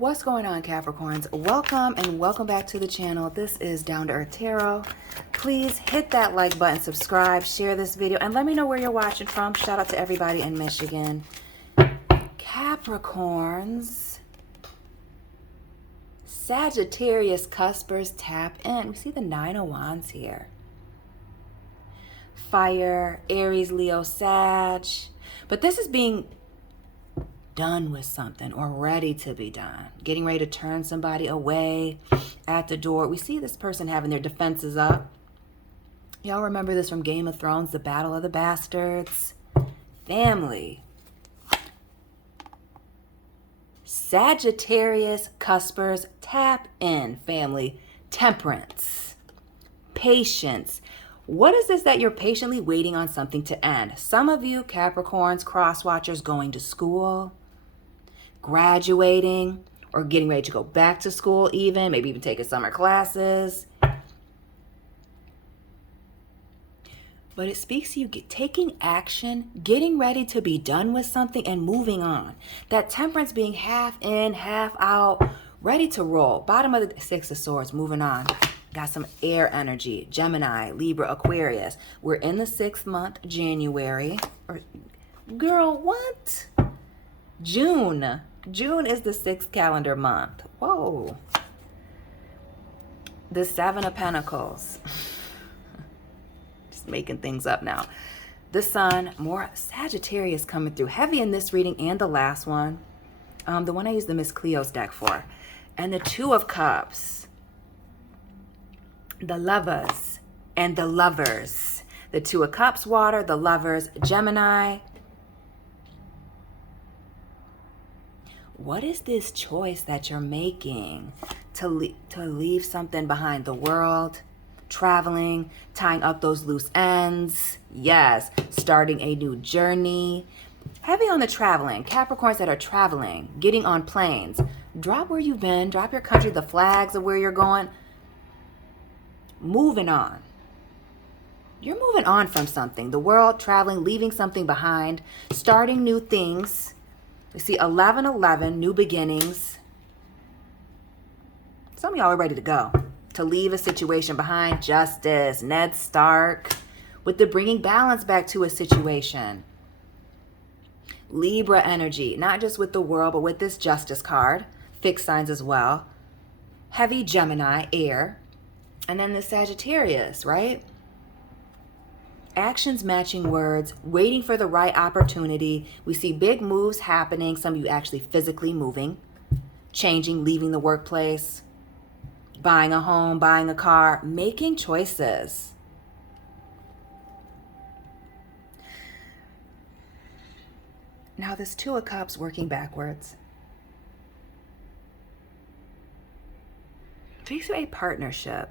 What's going on, Capricorns? Welcome and welcome back to the channel. This is Down to Earth Tarot. Please hit that like button, subscribe, share this video, and let me know where you're watching from. Shout out to everybody in Michigan. Capricorns, Sagittarius cuspers tap in. We see the Nine of Wands here. Fire, Aries, Leo, Sag. But this is being done with something or ready to be done. Getting ready to turn somebody away at the door. We see this person having their defenses up. Y'all remember this from Game of Thrones, the Battle of the Bastards. Family. Sagittarius cuspers tap in, family. Temperance. Patience. What is this that you're patiently waiting on something to end? Some of you, Capricorns, cross watchers, going to school, graduating, or getting ready to go back to school even, maybe even taking summer classes. But it speaks to you taking action, getting ready to be done with something and moving on. That temperance being half in, half out, ready to roll. Bottom of the Six of Swords, moving on. Got some air energy, Gemini, Libra, Aquarius. We're in the 6th month, January. Girl, what? June. June is the 6th calendar month. Whoa. The 7 of Pentacles. Just making things up now. The Sun, more Sagittarius coming through. Heavy in this reading and the last one. The one I used the Miss Cleo's deck for. And the Two of Cups. The Lovers and the Lovers. The Two of Cups, water, the Lovers, Gemini. What is this choice that you're making to leave something behind? The world, traveling, tying up those loose ends. Yes, starting a new journey. Heavy on the traveling. Capricorns that are traveling, getting on planes. Drop where you've been, drop your country, the flags of where you're going. Moving on. You're moving on from something. The world, traveling, leaving something behind, starting new things. We see 11-11, new beginnings. Some of y'all are ready to go. To leave a situation behind. Justice, Ned Stark. With the bringing balance back to a situation. Libra energy. Not just with the world, but with this Justice card. Fixed signs as well. Heavy Gemini, air. And then the Sagittarius, right? Actions matching words, waiting for the right opportunity. We see big moves happening. Some of you actually physically moving, changing, leaving the workplace, buying a home, buying a car, making choices. Now this Two of Cups working backwards. Speaks to a partnership.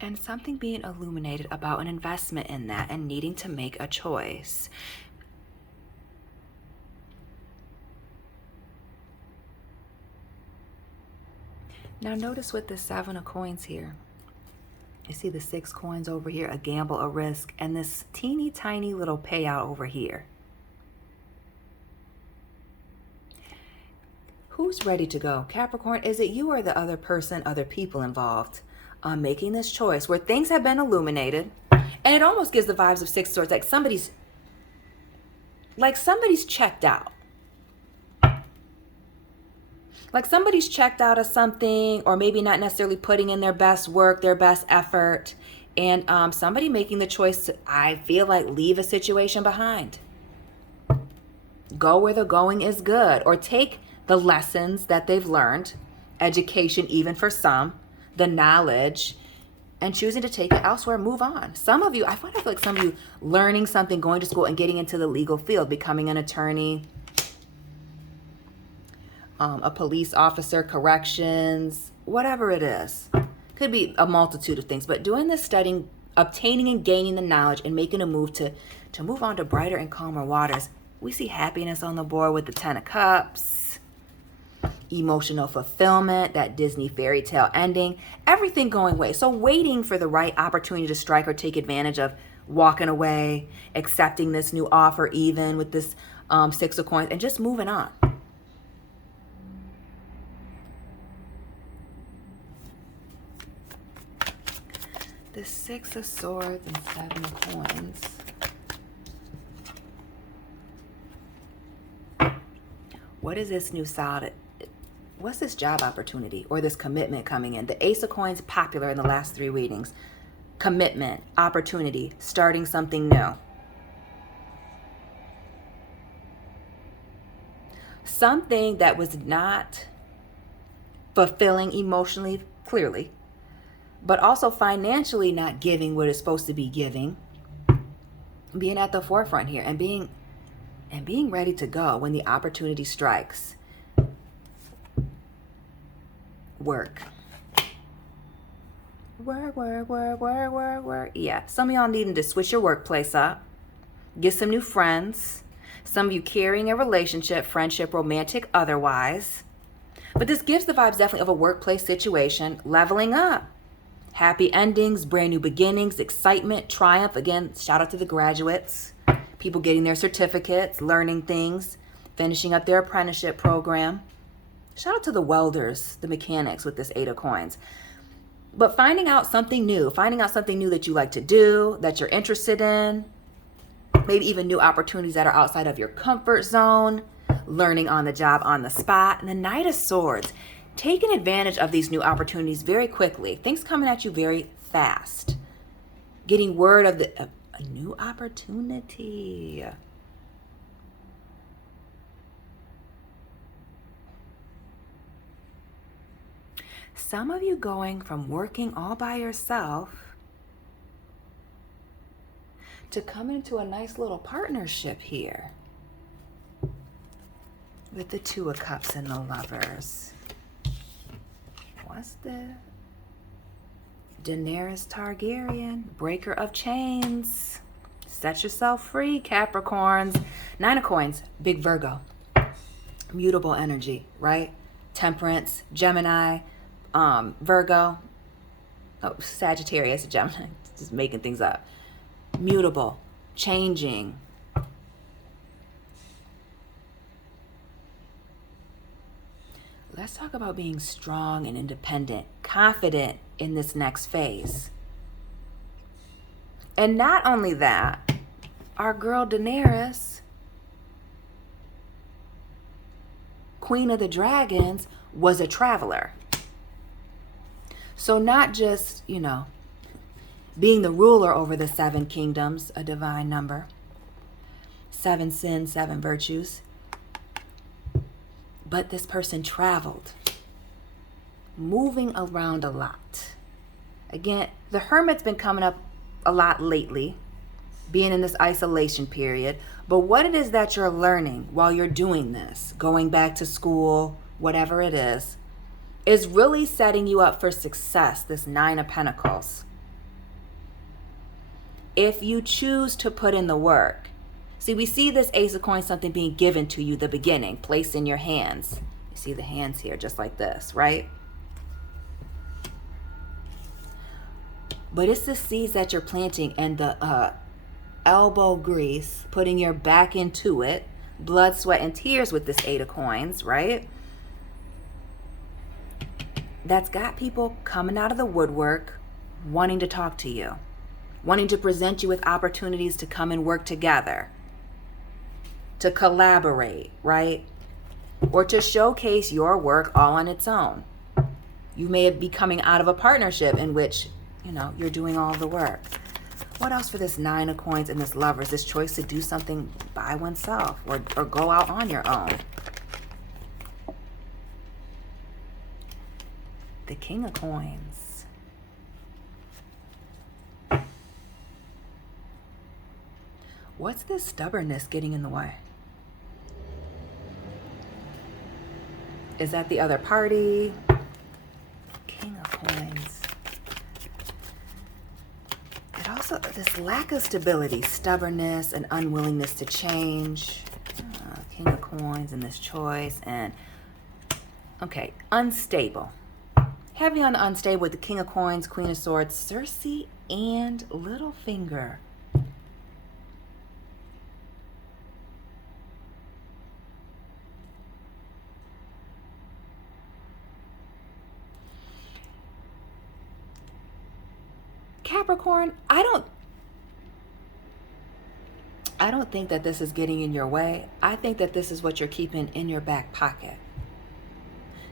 And something being illuminated about an investment in that and needing to make a choice. Now notice with the 7 of coins here. You see the 6 coins over here, a gamble, a risk, and this teeny tiny little payout over here. Who's ready to go? Capricorn, is it you or the other person, other people involved? Making this choice where things have been illuminated, and it almost gives the vibes of 6 swords, like somebody's checked out, like somebody's checked out of something, or maybe not necessarily putting in their best work, their best effort, and somebody making the choice to, I feel like, leave a situation behind, go where the going is good, or take the lessons that they've learned, education even for some, the knowledge, and choosing to take it elsewhere, move on. Some of you, I feel like some of you learning something, going to school and getting into the legal field, becoming an attorney, a police officer, corrections, whatever it is. Could be a multitude of things, but doing this studying, obtaining and gaining the knowledge and making a move to move on to brighter and calmer waters. We see happiness on the board with the 10 of Cups. Emotional fulfillment, that Disney fairy tale ending, everything going away. So waiting for the right opportunity to strike or take advantage of, walking away, accepting this new offer even with this 6 of coins, and just moving on. the Six of Swords and Seven of Coins. What is this new solid? What's this job opportunity or this commitment coming in? The Ace of Coins, popular in the last 3 readings. Commitment, opportunity, starting something new. Something that was not fulfilling emotionally, clearly, but also financially not giving what it's supposed to be giving. Being at the forefront here and being ready to go when the opportunity strikes. Work. Work. Yeah, some of y'all needing to switch your workplace up. Get some new friends. Some of you carrying a relationship, friendship, romantic, otherwise. But this gives the vibes definitely of a workplace situation, leveling up. Happy endings, brand new beginnings, excitement, triumph. Again, shout out to the graduates. People getting their certificates, learning things, finishing up their apprenticeship program. Shout out to the welders, the mechanics with this 8 of Coins. But finding out something new that you like to do, that you're interested in, maybe even new opportunities that are outside of your comfort zone, learning on the job, on the spot. And the Knight of Swords, taking advantage of these new opportunities very quickly. Things coming at you very fast. Getting word of a new opportunity. Some of you going from working all by yourself to come into a nice little partnership here with the 2 of Cups and the Lovers. What's the Daenerys Targaryen, breaker of chains. Set yourself free, Capricorns. 9 of Coins, big Virgo. Mutable energy, right? Temperance, Gemini, Virgo. Oh, Sagittarius, Gemini. Just making things up. Mutable, changing. Let's talk about being strong and independent, confident in this next phase. And not only that, our girl Daenerys, Queen of the Dragons, was a traveler. So not just, being the ruler over the 7 kingdoms, a divine number, 7 sins, 7 virtues, but this person traveled, moving around a lot. Again, the Hermit's been coming up a lot lately, being in this isolation period. But what it is that you're learning while you're doing this, going back to school, whatever it is really setting you up for success, this 9 of Pentacles. If you choose to put in the work. See, we see this Ace of Coins, something being given to you, the beginning, placed in your hands. You see the hands here, just like this, right? But it's the seeds that you're planting and the elbow grease, putting your back into it, blood, sweat, and tears with this 8 of Coins, right? That's got people coming out of the woodwork, wanting to talk to you, wanting to present you with opportunities to come and work together, to collaborate, right? Or to showcase your work all on its own. You may be coming out of a partnership in which, you're doing all the work. What else for this 9 of Coins and this Lovers? This choice to do something by oneself or go out on your own. The King of Coins. What's this stubbornness getting in the way? Is that the other party? King of Coins. It also, this lack of stability, stubbornness, and unwillingness to change. King of Coins and this choice. And, okay, unstable. Heavy on the unstable with the King of Coins, Queen of Swords, Cersei, and Littlefinger. Capricorn, I don't think that this is getting in your way. I think that this is what you're keeping in your back pocket.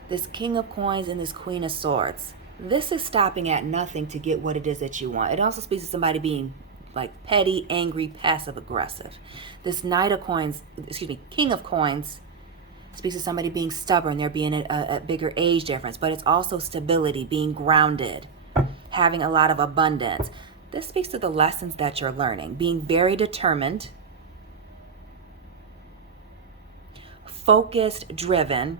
This King of Coins and this Queen of Swords. This is stopping at nothing to get what it is that you want. It also speaks to somebody being like petty, angry, passive aggressive. This Knight of Coins, King of Coins, speaks to somebody being stubborn, there being a bigger age difference, but it's also stability, being grounded, having a lot of abundance. This speaks to the lessons that you're learning, being very determined, focused, driven,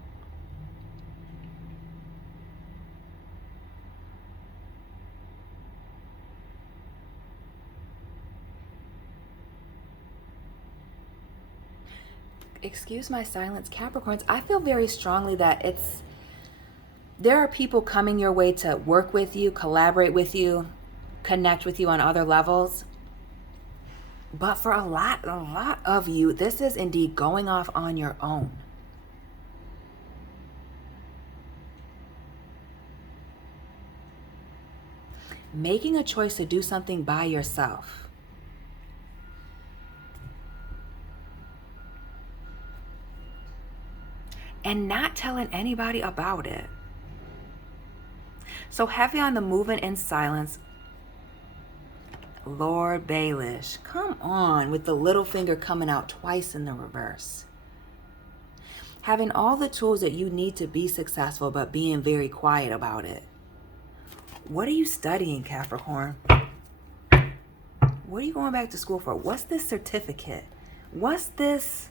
excuse my silence, Capricorns. I feel very strongly that there are people coming your way to work with you, collaborate with you, connect with you on other levels. But for a lot of you, this is indeed going off on your own. Making a choice to do something by yourself. And not telling anybody about it. So heavy on the movement in silence. Lord Baelish, come on, with the little finger coming out twice in the reverse. Having all the tools that you need to be successful, but being very quiet about it. What are you studying, Capricorn? What are you going back to school for? What's this certificate? What's this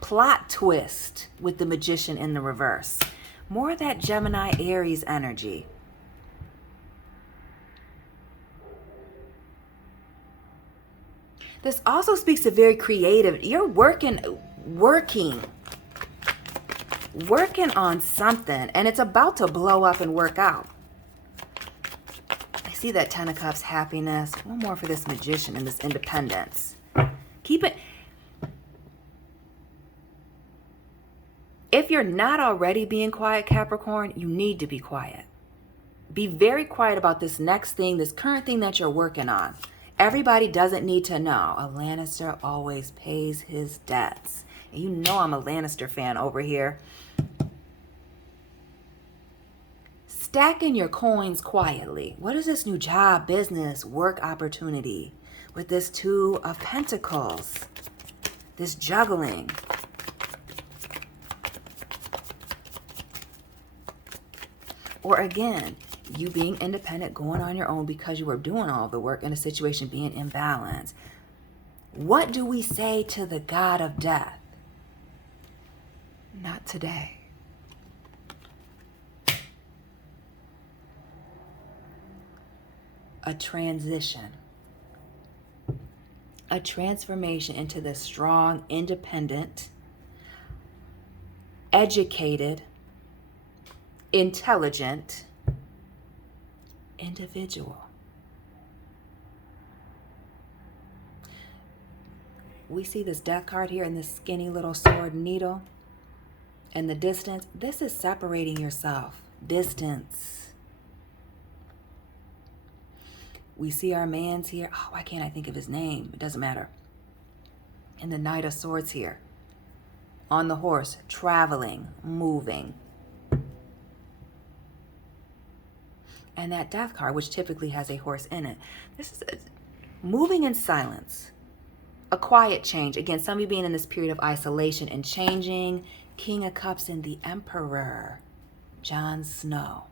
plot twist with the Magician in the reverse? More of that Gemini Aries energy. This also speaks to very creative. You're working on something, and it's about to blow up and work out. I see that Ten of Cups, happiness. One more for this Magician and this independence. Keep it. If you're not already being quiet, Capricorn, you need to be quiet. Be very quiet about this next thing, this current thing that you're working on. Everybody doesn't need to know. A Lannister always pays his debts. And you know I'm a Lannister fan over here. Stacking your coins quietly. What is this new job, business, work opportunity? With this Two of Pentacles. This juggling. Or again, you being independent, going on your own because you are doing all the work in a situation being imbalanced. What do we say to the God of death? Not today. A transition. A transformation into the strong, independent, educated, intelligent individual. We see this death card here in this skinny little sword needle and the distance. This is separating yourself. Distance. We see our man's here. Oh, why can't I think of his name? It doesn't matter. And the Knight of Swords here. On the horse, traveling, moving. And that death card, which typically has a horse in it. This is moving in silence. A quiet change. Again, some of you being in this period of isolation and changing. King of Cups and the Emperor. Jon Snow.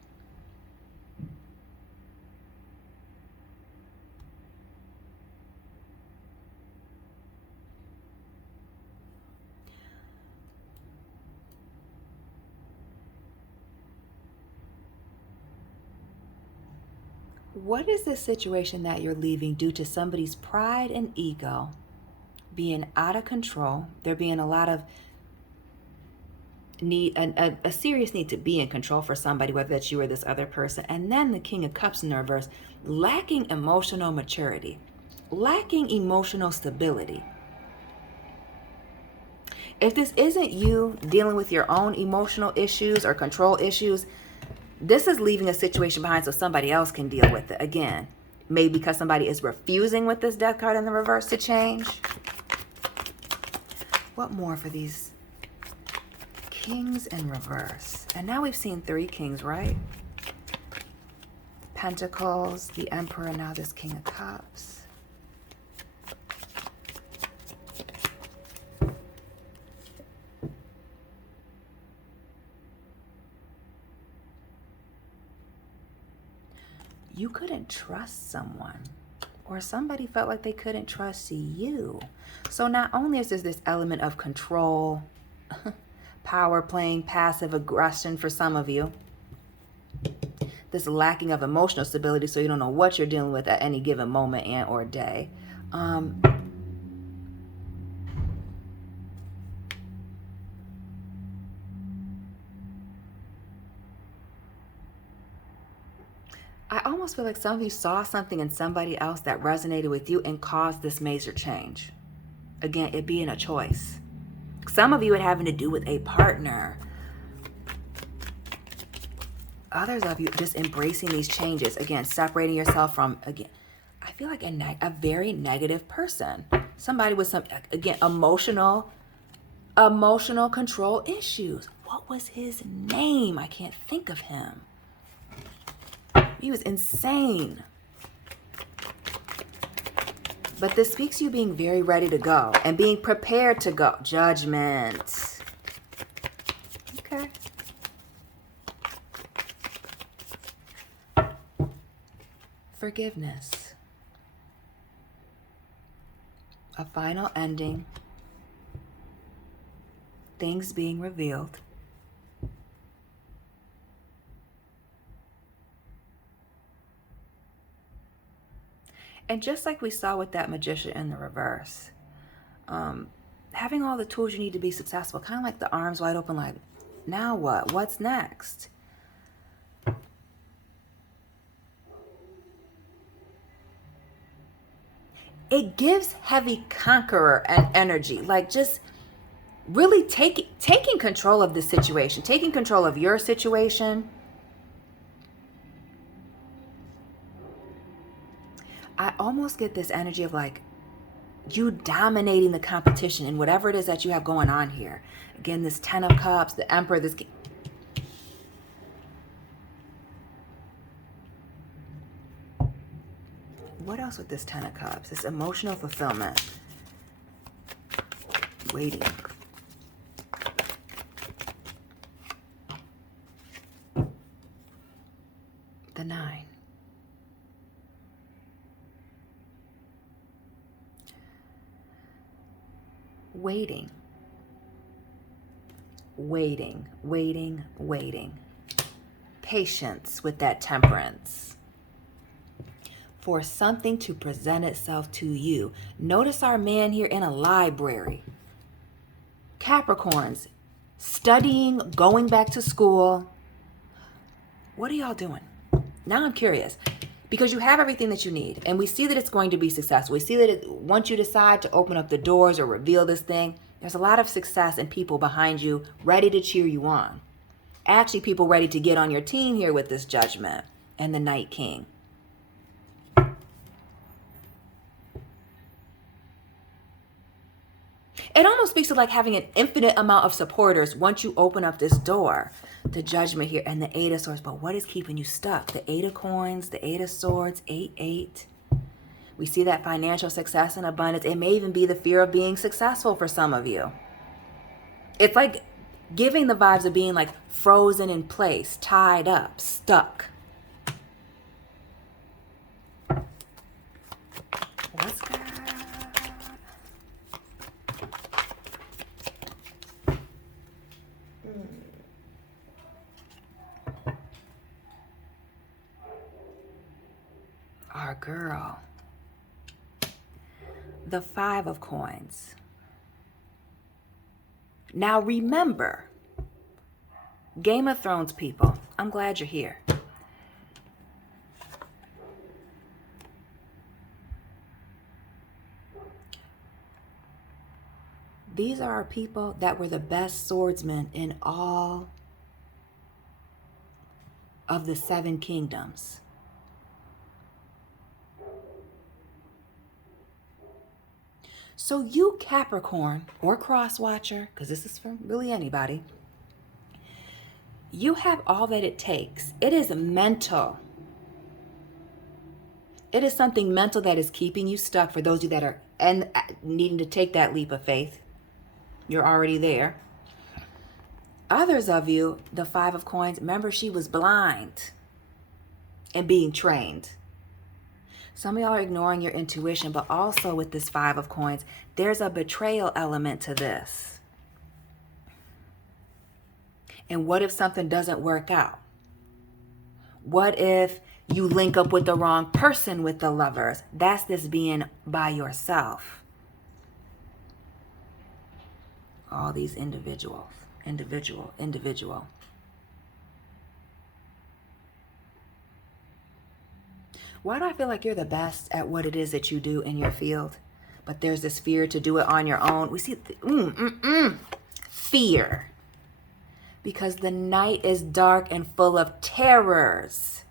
What is this situation that you're leaving due to somebody's pride and ego being out of control? There being a lot of need, a serious need to be in control for somebody, whether that's you or this other person. And then the King of Cups in the reverse, lacking emotional maturity, lacking emotional stability. If this isn't you dealing with your own emotional issues or control issues, this is leaving a situation behind so somebody else can deal with it. Again, Maybe because somebody is refusing with this death card in the reverse to change. What more for these kings in reverse? And now we've seen 3 kings, right? Pentacles, the Emperor, now this King of Cups. You couldn't trust someone, or somebody felt like they couldn't trust you. So not only is there this element of control, power playing, passive aggression for some of you, this lacking of emotional stability, so you don't know what you're dealing with at any given moment and or day. I almost feel like some of you saw something in somebody else that resonated with you and caused this major change. Again, it being a choice. Some of you it having to do with a partner. Others of you just embracing these changes. Again, separating yourself from, again, I feel like a very negative person. Somebody with some, again, emotional control issues. What was his name? I can't think of him. He was insane. But this speaks to you being very ready to go and being prepared to go. Judgment. Okay. Forgiveness. A final ending. Things being revealed. And just like we saw with that Magician in the reverse, having all the tools you need to be successful, kind of like the arms wide open, like, now what? What's next? It gives heavy conqueror and energy, like just really taking control of the situation, taking control of your situation. I almost get this energy of like you dominating the competition in whatever it is that you have going on here. Again, this 10 of Cups, the Emperor, this... What else with this 10 of Cups? This emotional fulfillment. Waiting. The 9. Waiting. Waiting, waiting, waiting. Patience with that Temperance. For something to present itself to you. Notice our man here in a library. Capricorns, studying, going back to school. What are y'all doing? Now I'm curious. Because you have everything that you need. And we see that it's going to be successful. We see that once you decide to open up the doors or reveal this thing, there's a lot of success and people behind you ready to cheer you on. Actually, people ready to get on your team here with this Judgment and the Night King. It almost speaks to like having an infinite amount of supporters once you open up this door. The Judgment here and the 8 of Swords. But what is keeping you stuck? The 8 of Coins, the 8 of Swords, 8-8. We see that financial success and abundance. It may even be the fear of being successful for some of you. It's like giving the vibes of being like frozen in place, tied up, stuck. What's that? Our girl. The 5 of Coins. Now remember, Game of Thrones people, I'm glad you're here. These are our people that were the best swordsmen in all of the 7 kingdoms. So you Capricorn or cross watcher, because this is for really anybody, you have all that it takes. It is mental. It is something mental that is keeping you stuck. For those of you that are needing to take that leap of faith, you're already there. Others of you, the Five of Coins, remember she was blind and being trained. Some of y'all are ignoring your intuition, but also with this Five of Coins, there's a betrayal element to this. And what if something doesn't work out? What if you link up with the wrong person with the Lovers? That's this being by yourself. All these individual. Why do I feel like you're the best at what it is that you do in your field, but there's this fear to do it on your own? We see fear. Because the night is dark and full of terrors.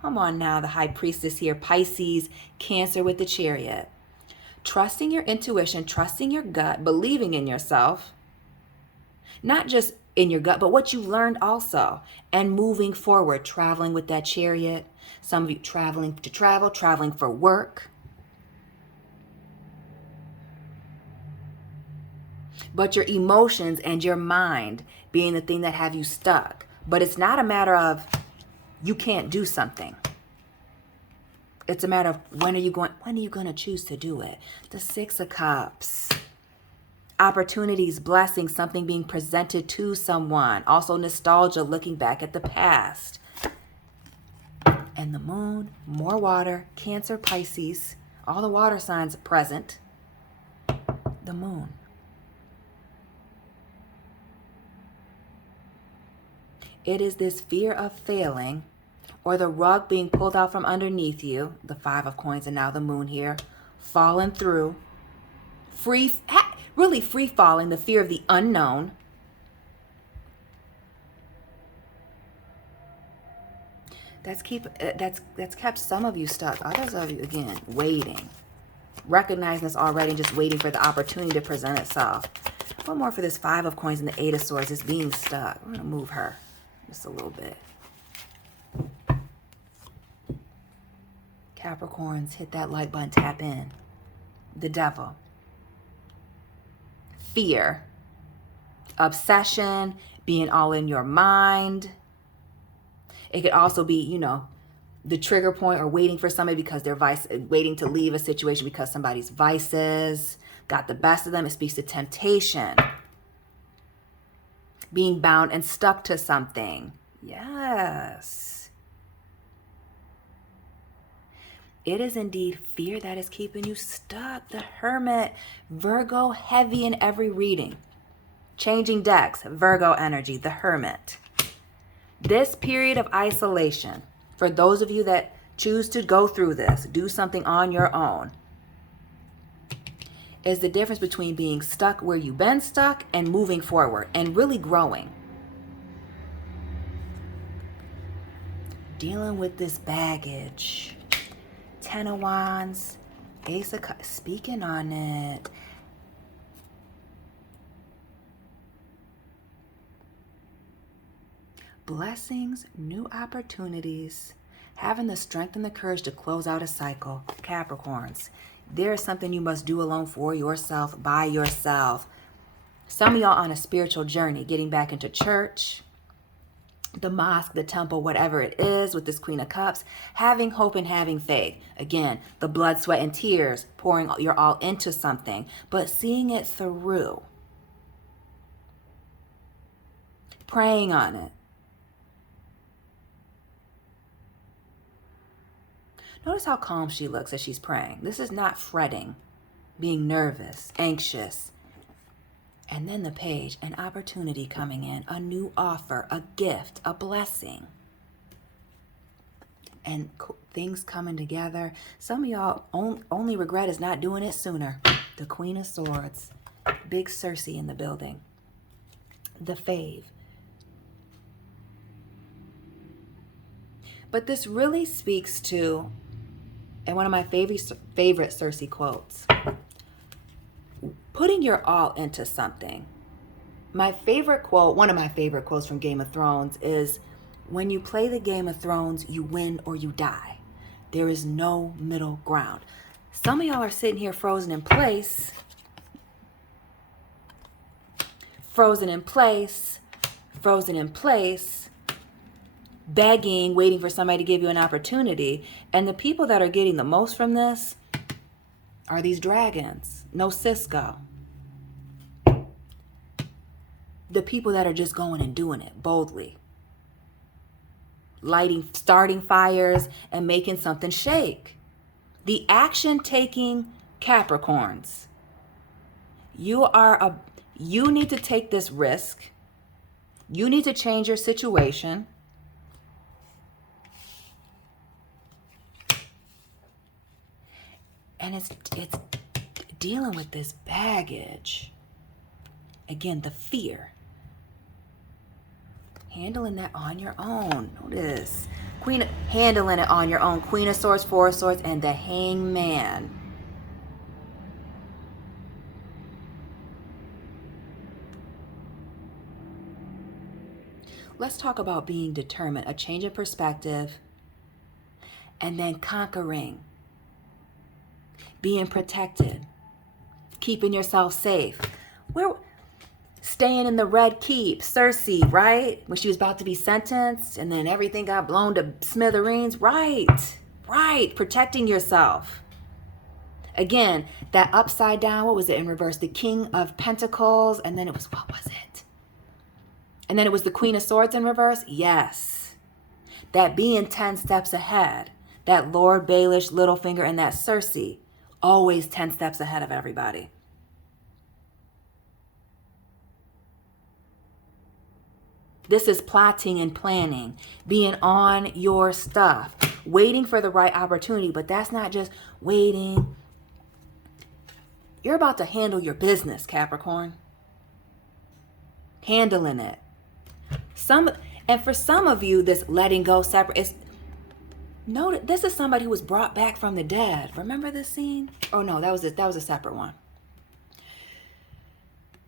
Come on now, the High Priestess here, Pisces, Cancer with the Chariot. Trusting your intuition, trusting your gut, believing in yourself. Not just in your gut, but what you learned also. And moving forward, traveling with that chariot. Some of you traveling for work. But your emotions and your mind being the thing that have you stuck. But it's not a matter of you can't do something. It's a matter of when are you going to choose to do it? The Six of Cups. Opportunities, blessings, something being presented to someone. Also nostalgia, looking back at the past. And the Moon, more water, Cancer, Pisces, all the water signs present. The Moon. It is this fear of failing or the rug being pulled out from underneath you, the Five of Coins and now the Moon here, falling through, really free falling, the fear of the unknown. That's kept some of you stuck. Others of you, again, waiting. Recognizing this already and just waiting for the opportunity to present itself. One more for this Five of Coins and the Eight of Swords, is being stuck. We're going to move her just a little bit. Capricorns, hit that like button, tap in. The Devil. Fear. Obsession, being all in your mind. It could also be, the trigger point or waiting for somebody because they're waiting to leave a situation because somebody's vices got the best of them. It speaks to temptation. Being bound and stuck to something. Yes. It is indeed fear that is keeping you stuck. The Hermit. Virgo, heavy in every reading. Changing decks. Virgo energy. The Hermit. This period of isolation, for those of you that choose to go through this, do something on your own, is the difference between being stuck where you've been stuck and moving forward and really growing. Dealing with this baggage. Ten of Wands, Ace of Cups, speaking on it. Blessings, new opportunities, having the strength and the courage to close out a cycle. Capricorns, there is something you must do alone for yourself, by yourself. Some of y'all on a spiritual journey, getting back into church, the mosque, the temple, whatever it is, with this Queen of Cups, having hope and having faith. Again, the blood, sweat, and tears, pouring your all into something, but seeing it through. Praying on it. Notice how calm she looks as she's praying. This is not fretting, being nervous, anxious. And then the Page, an opportunity coming in, a new offer, a gift, a blessing. And things coming together. Some of y'all only regret is not doing it sooner. The Queen of Swords, big Cersei in the building. The Fave. But this really speaks to, and one of my favorite Cersei quotes, putting your all into something. My favorite quote, one of my favorite quotes from Game of Thrones is, when you play the Game of Thrones, you win or you die. There is no middle ground. Some of y'all are sitting here frozen in place, begging, waiting for somebody to give you an opportunity. And the people that are getting the most from this are these dragons. No Cisco. The people that are just going and doing it boldly. Starting fires and making something shake. The action-taking Capricorns. You need to take this risk. You need to change your situation. And it's dealing with this baggage. Again, the fear. Handling that on your own. Notice. Handling it on your own. Queen of Swords, Four of Swords, and the Hangman. Let's talk about being determined. A change of perspective. And then conquering. Being protected. Keeping yourself safe. Staying in the Red Keep, Cersei, right? When she was about to be sentenced and then everything got blown to smithereens. Right. Protecting yourself. Again, that upside down, what was it in reverse? The King of Pentacles. And then it was, what was it? And then it was the Queen of Swords in reverse. Yes. That being 10 steps ahead. That Lord Baelish, Littlefinger, and that Cersei. Always 10 steps ahead of everybody. This is plotting and planning, being on your stuff, waiting for the right opportunity. But that's not just waiting. You're about to handle your business, Capricorn. Handling it. And for some of you, this letting go separate. This is somebody who was brought back from the dead. Remember this scene? Oh no, that was a separate one.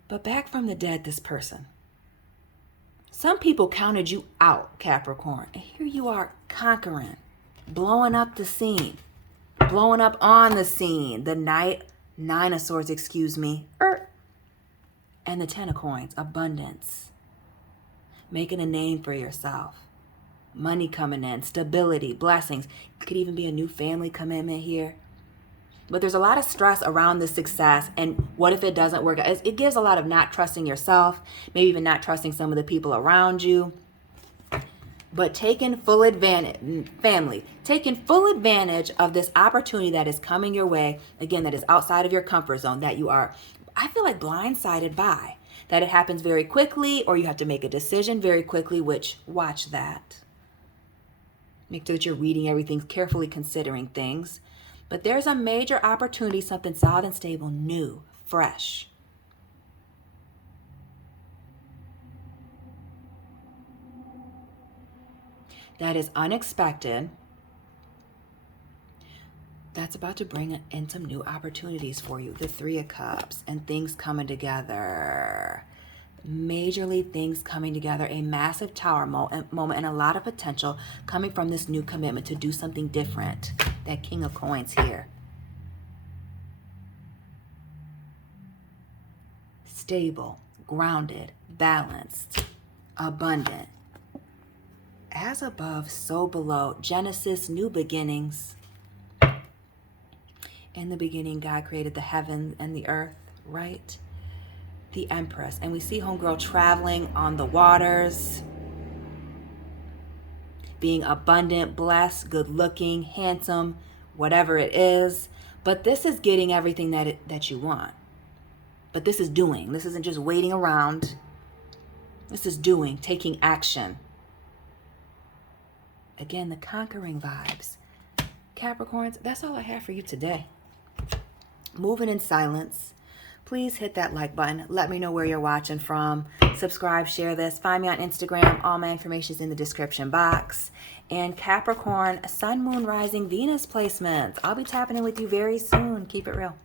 But back from the dead, this person. Some people counted you out, Capricorn. And here you are conquering, blowing up the scene, blowing up on the scene. The Nine of Swords, and the Ten of Coins, abundance. Making a name for yourself. Money coming in, stability, blessings. Could even be a new family commitment here. But there's a lot of stress around this success. And what if it doesn't work? It gives a lot of not trusting yourself, maybe even not trusting some of the people around you. But taking full advantage of this opportunity that is coming your way, again, that is outside of your comfort zone, that you are, I feel like, blindsided by. That it happens very quickly, or you have to make a decision very quickly, which, watch that. Make sure that you're reading everything, carefully considering things. But there's a major opportunity, something solid and stable, new, fresh. That is unexpected. That's about to bring in some new opportunities for you. The Three of Cups and things coming together. Majorly things coming together. A massive Tower moment and a lot of potential coming from this new commitment to do something different. That King of Coins here. Stable, grounded, balanced, abundant. As above, so below. Genesis, new beginnings. In the beginning, God created the heaven and the earth, right? The Empress. And we see homegirl traveling on the waters. Being abundant, blessed, good looking, handsome, whatever it is. But this is getting everything that you want. But this is doing. This isn't just waiting around. This is doing, taking action. Again, the conquering vibes. Capricorns, that's all I have for you today. Moving in silence. Please hit that like button. Let me know where you're watching from. Subscribe, share this. Find me on Instagram. All my information is in the description box. And Capricorn, Sun, Moon, Rising, Venus placements. I'll be tapping in with you very soon. Keep it real.